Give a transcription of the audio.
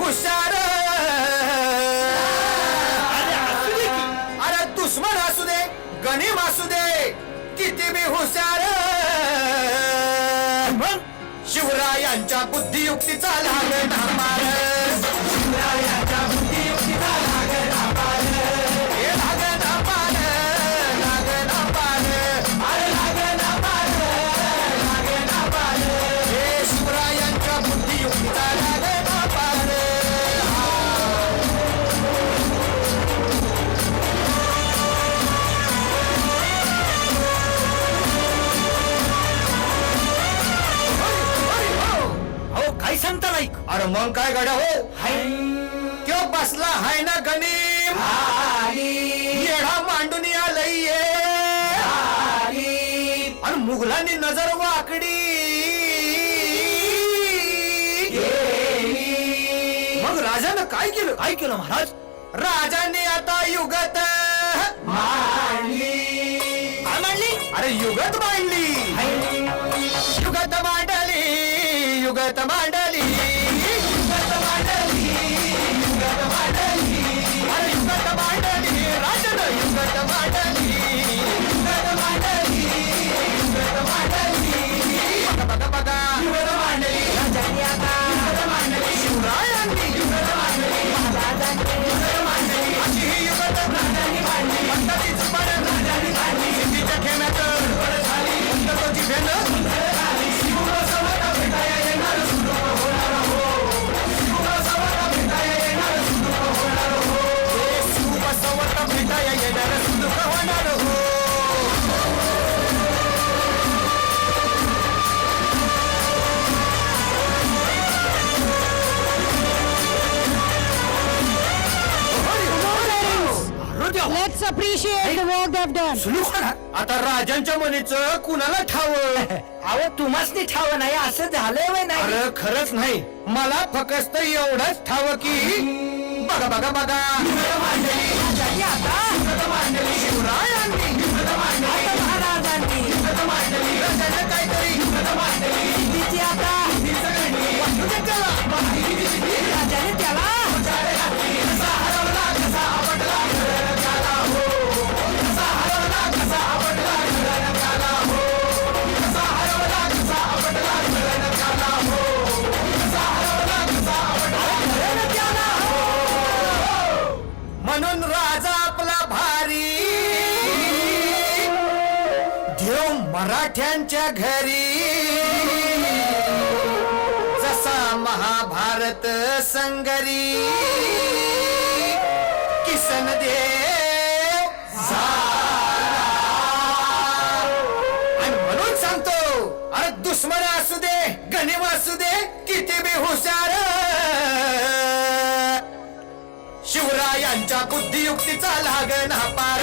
हुशार अरे दुश्मन असू दे गणिम असू दे किती बी हुशार शिवरायांच्या बुद्धियुक्तीचा लागला पार शिवरायांच्या बुद्धियुक्तीचा लागला पार हे लागला पार लागला पार अरे लागला पार लागला पार हे शिवरायांच्या बुद्धियुक्तीचा लागला पार काय सांगता नाही अरे मग काय गड्या हो त्यो बसला हाय ना गणिम येडा मांडून आलंय आणि मुघलांनी नजर वाकडी मग राजानं काय केलं महाराज राजाने आता युगत मांडली अरे युगत मांडली युगत मांडली युगत मांडली युगत मांडली युगत मांडली अरे युगत मांडली राजानं युगत मांडली युगत मांडली युगत मांडली बघा बघा युगत मांडली राजांनी आता युगत मांडली शिवरायांनी युगत मांडली महाराजांनी युगत मांडली अशी ही युगत राजांनी मांडली पद्धतीच पण राजांनी मांडली सिद्धीच्या खेळण्यात गडबड झाली पंतोची भेंड झाली शिवबसवत भेटाया येणार सुरू होणार हो शिवबसवत भेटाया येणार सुरू होणार हो शिवबसवत भेटाया येणार सुरू होणार हो Let's appreciate the work they've done. आता राजांच्या मनीचं कुणाला ठावं अहो तुम्हासनी ठाव नाही असं झालंय वय नाही अरे खरंच नाही मला फक्त एवढंच ठावं की बघा बघा बघा राजांनी आता मांडली शिवरायांनी आता महाराजांनी राजांनी काहीतरी मांडली सिद्धीची आता वाटू दे त्याला. राजाने त्याला कसा हरवला कसा आपटला घडण झाला हो कसा हरवला कसा आपटला घडण झाला हो कसा हरवला कसा आपटला घडण झाला हो कसा हरवला कसा आपटला घडण झाला हो म्हणून राजा आपला भारी देव मराठ्यांच्या घरी जसा महाभारत संगरी किसन दे आणि म्हणून सांगतो अरे दुश्मन असू दे गणिम असू दे किती बी हुशार शिवरायांच्या बुद्धियुक्तीचा लागण पार